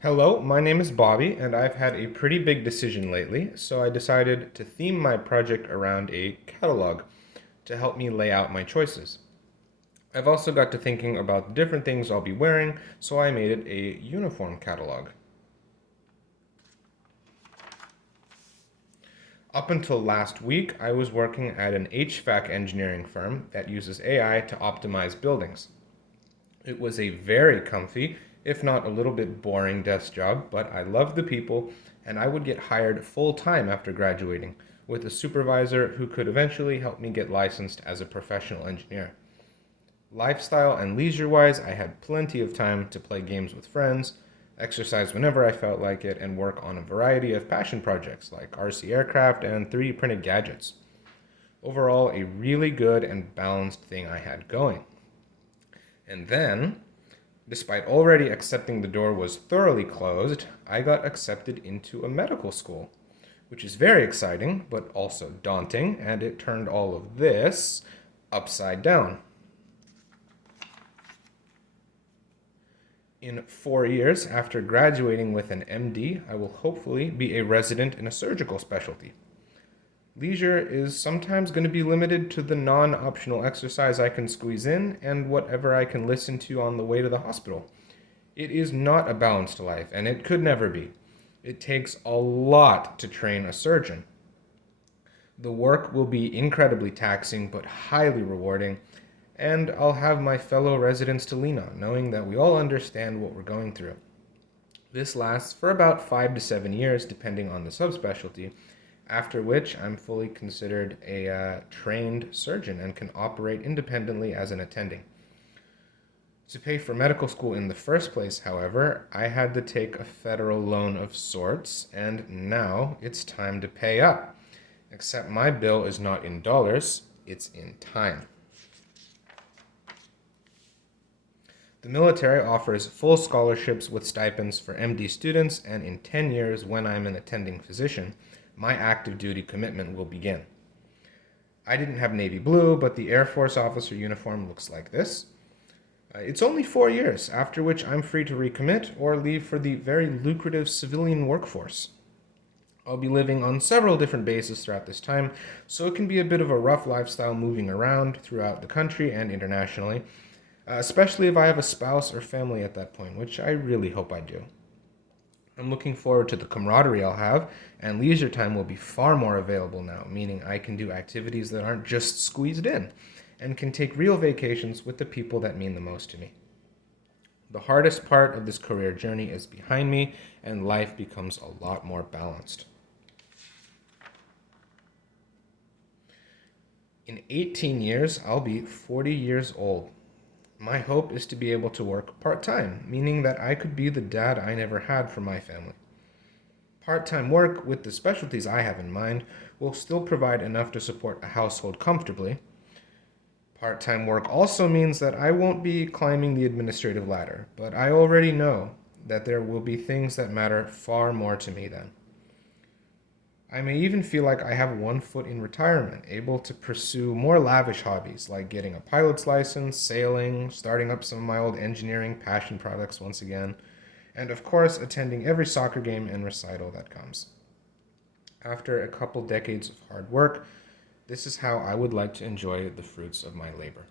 Hello, my name is Bobby, and I've had a pretty big decision lately, so I decided to theme my project around a catalog to help me lay out my choices. I've also got to thinking about the different things I'll be wearing, so I made it a uniform catalog. Up until last week, I was working at an HVAC engineering firm that uses AI to optimize buildings. It was a very comfy, if not a little bit boring desk job, but I loved the people and I would get hired full time after graduating with a supervisor who could eventually help me get licensed as a professional engineer. Lifestyle and leisure wise, I had plenty of time to play games with friends, exercise whenever I felt like it, and work on a variety of passion projects like RC aircraft and 3D printed gadgets. Overall, a really good and balanced thing I had going. And then, despite already accepting the door was thoroughly closed, I got accepted into a medical school, which is very exciting, but also daunting, and it turned all of this upside down. In 4 years after graduating with an MD, I will hopefully be a resident in a surgical specialty. Leisure is sometimes going to be limited to the non optional exercise I can squeeze in and whatever I can listen to on the way to the hospital. It is not a balanced life, and it could never be. It takes a lot to train a surgeon. The work will be incredibly taxing but highly rewarding, and I'll have my fellow residents to lean on, knowing that we all understand what we're going through. This lasts for about 5 to 7 years, depending on the subspecialty, after which I'm fully considered a trained surgeon and can operate independently as an attending. To pay for medical school in the first place, however, I had to take a federal loan of sorts, and now it's time to pay up. Except my bill is not in dollars, it's in time. The military offers full scholarships with stipends for MD students, and in 10 years, when I'm an attending physician, my active duty commitment will begin. I didn't have navy blue, but the Air Force officer uniform looks like this. It's only 4 years, after which I'm free to recommit or leave for the very lucrative civilian workforce. I'll be living on several different bases throughout this time, so it can be a bit of a rough lifestyle moving around throughout the country and internationally, especially if I have a spouse or family at that point, which I really hope I do. I'm looking forward to the camaraderie I'll have, and leisure time will be far more available now, meaning I can do activities that aren't just squeezed in, and can take real vacations with the people that mean the most to me. The hardest part of this career journey is behind me, and life becomes a lot more balanced. In 18 years, I'll be 40 years old. My hope is to be able to work part-time, meaning that I could be the dad I never had for my family. Part-time work, with the specialties I have in mind, will still provide enough to support a household comfortably. Part-time work also means that I won't be climbing the administrative ladder, but I already know that there will be things that matter far more to me then. I may even feel like I have one foot in retirement, able to pursue more lavish hobbies like getting a pilot's license, sailing, starting up some of my old engineering passion products once again, and of course attending every soccer game and recital that comes. After a couple decades of hard work, this is how I would like to enjoy the fruits of my labor.